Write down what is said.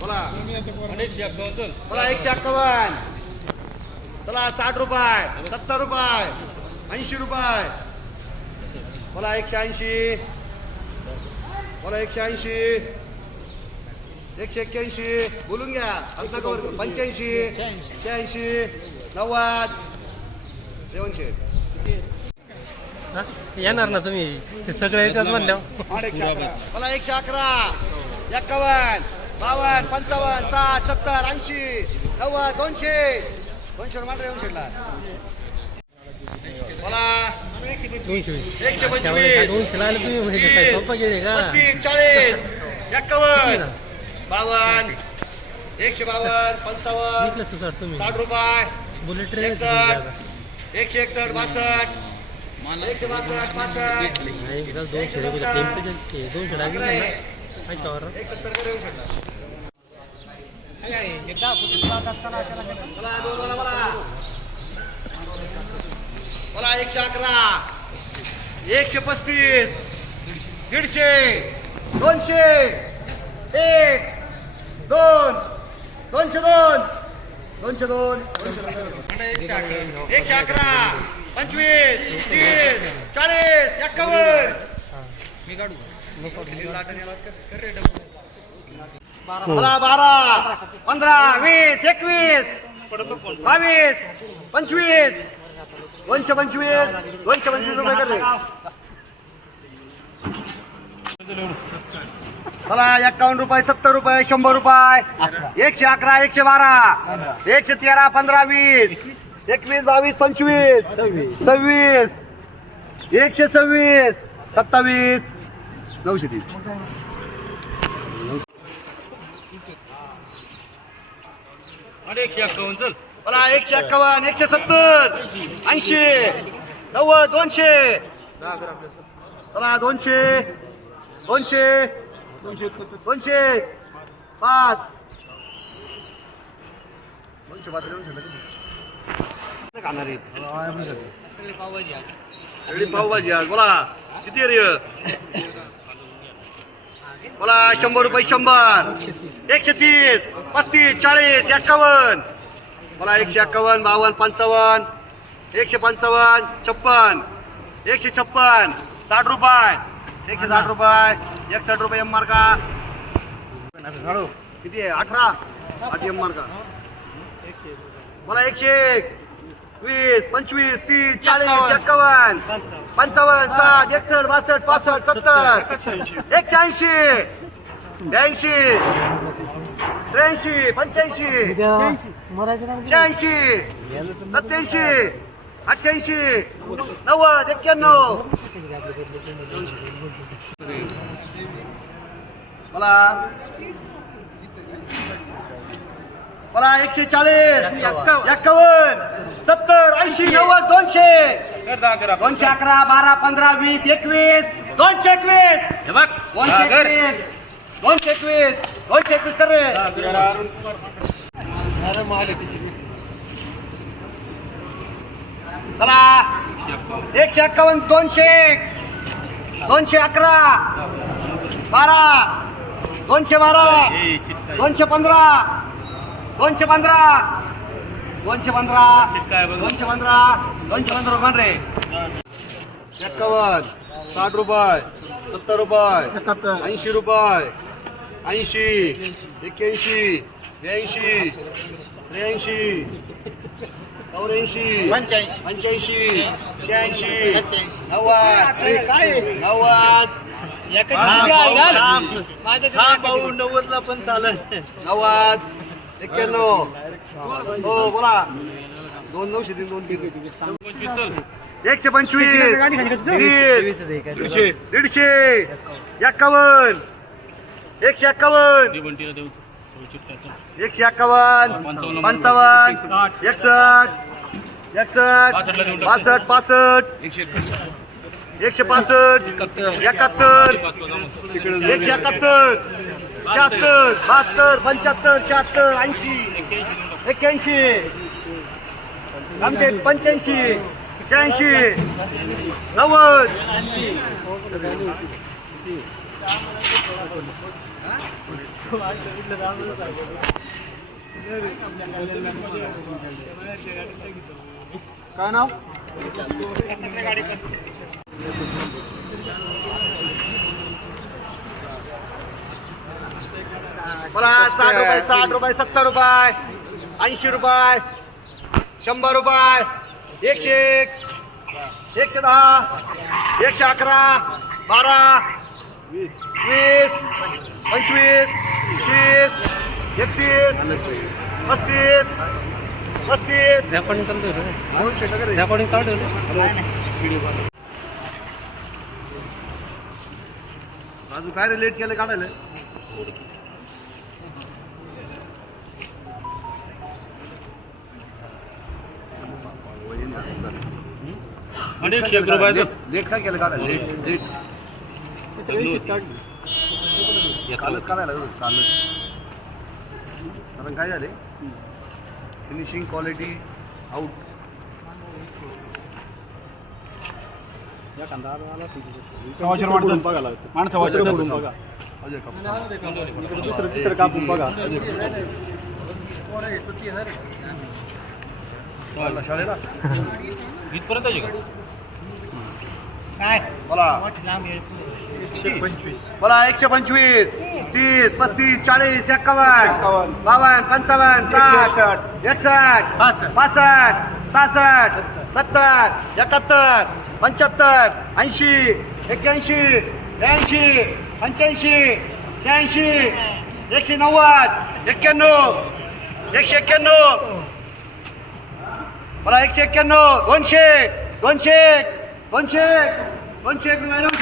बोला. एकशे अक्कावन्न चल साठ रुपये सत्तर रुपये ऐंशी रुपये. बोला एकशे ऐंशी. बोला एकशे ऐंशी. एकशे एक्क्याऐंशी. बोलून घ्या. पंच्याऐंशी. शहाऐंशी नव्वद. दोनशे हा? येणार ना तुम्ही. ते सगळे याच्यात म्हणल्यावर मला एकशे अकरा एक्कावन्न बावन्न पंचावन्न साठ सत्तर ऐंशी नव्वद दोनशे. दोनशे मात्र येऊन शिरला मला दोनशे वीस एकशे त्यामुळे पंचवीस काय दोनशे लागले तुम्ही म्हणजे काय सोपं गेले का? पस्तीस चाळीस एक्कावन्न बावन्न एकशे बावन्न पंचावन्न विकलं सुसाट तुम्ही. साठ रुपये. बुलेट ट्रेन एकसष्ट एकशे एकसष्ट बासष्ट. एकशे बासष्ट पासष्ट नाही. विकास दोनशे रुपये टेम्परेचर ते दोनशे लागले ना ऐकावर एक सत्तरकडे येऊ शकता. मला दोन मला मला मला एकशे अकरा. एकशे पस्तीस. दीडशे. दोनशे. एक. दोन. दोनशे दोन. दोनशे दोन. एकशे अकरा पंचवीस तीस चाळीस एक्कावन्न. मी काढू बारा पंधरा वीस एकवीस बावीस पंचवीस. दोनशे पंचवीस दोनशे पंचवीस रुपये मला एक्कावन्न रुपये सत्तर रुपये शंभर रुपये. एकशे अकरा एकशे बारा. एकशे तेरा पंधरा वीस. एकवीस. बावीस पंचवीस. सव्वीस. एकशे सव्वीस. सत्तावीस. नऊशे तीस. एकशे अक्कावन्न चल. मला एकशे एक्कावन्न एकशे सत्तर. ऐंशी. नव्वद दोनशे. चला दोनशे. दोनशे. दोनशे. पाच. दोनशे पाच दोनशे खाणार आहे? सगळी पावभाजी आज. बोला किती रे? बोला शंभर रुपये शंभर. एकशे तीस पस्तीस चाळीस एक्कावन्न. मला एकशे एक्कावन्न बावन्न पंचावन्न. एकशे पंचावन्न छप्पन. एकशे छप्पन साठ रुपये. एकशे साठ रुपये एकसष्ट रुपये एम मार्का किती आहे? अठरा? आठ एम मार्का मला एकशे एक वीस पंचवीस तीस चाळीस एक्कावन्न पंचावन्न. साठ एकसष्ट बासष्ट पासष्ट सत्तर. एकशे ऐंशी. ब्याऐंशी. त्र्याऐंशी पंच्याऐंशी. शहाऐंशी. सत्याऐंशी अठ्ठ्याऐंशी. नव्वद एक्क्याण्णव. मला एकशे चाळीस. एक्कावन्न. सत्तर ऐंशी नव्वद दोनशे. दोनशे अकरा बारा पंधरा वीस एकवीस. दोनशे एकवीस. दोनशे एकवीस. दोनशे एकवीस. दोनशे एकवीस कर चला. एकशे एक्कावन्न दोनशे एक. दोनशे अकरा. बारा. दोनशे बारा. दोनशे पंधरा. दोनशे पंधरा. दोनशे पंधरा. दोनशे पंधरा. दोनशे पंधरा रुपये एक्कावन्न साठ रुपये. सत्तर रुपये. ऐंशी रुपये. ऐंशी. एक्क्याऐंशी. ब्याऐंशी. त्र्याऐंशी. चौऱ्याऐंशी. पंच्याऐंशी. शहाऐंशी. नव्वद. नव्वद. भाऊ नव्वदला पण चालेल. नव्वद. एक्क्याण्णव हो बोला. दोन नऊशे तीन दोन तीन. एकशे पंचवीस. वीस. दीडशे. एक्कावन्न. एकशे एक्कावन्न. एकशे एक्कावन्न पंचावन्न एकसष्ट एकसष्ट बासष्ट पासष्ट एकशे पासष्ट एकाहत्तर एकशे एकाहत्तर शहात्तर बहात्तर पंच्याहत्तर शहात्तर ऐंशी एक्क्याऐंशी आमचे पंच्याऐंशी शहाऐंशी नव्वद. काय नाव? बोला साठ रुपये साठ रुपये सत्तर रुपये ऐंशी रुपये शंभर रुपये एकशे एक एकशे दहा एकशे अकरा बारा वीस पंचवीस तीस एकतीस पस्तीस पस्तीस. रेकॉर्डिंग चालू ठेवलं दोनशे टक्के रे. रेकॉर्डिंग चालू ठेवलं राजू काय रे लेट केलं काढायला? अडीचशे लेट काय केलं काढायला? लेट लेट कालच काढायला लागलो, कालच कारण काय झाले फिनिशिंग क्वालिटी आउट सव्वाशे वाटतं माणसं. सव्वाशे करून बघा. दुसरं तिसरं कापून बघा. शाळेला? इथपर्यंत आहे का बोला एकशे पंचवीस. बोला एकशे पंचवीस. तीस पस्तीस चाळीस एक्कावन्न. बावन्न पंचावन्न साठ. एकसष्ट. पासष्ट सहासष्ट सत्तर एकाहत्तर पंच्याहत्तर ऐंशी एक्क्याऐंशी ब्याऐंशी पंच्याऐंशी शहाऐंशी एकशे नव्वद एक्क्याण्णव एकशे एक्क्याण्णव. मला एकशे एक्क्याण्णव दोनशे दोनशे दोनशे एक, दोनशे एक मॅडम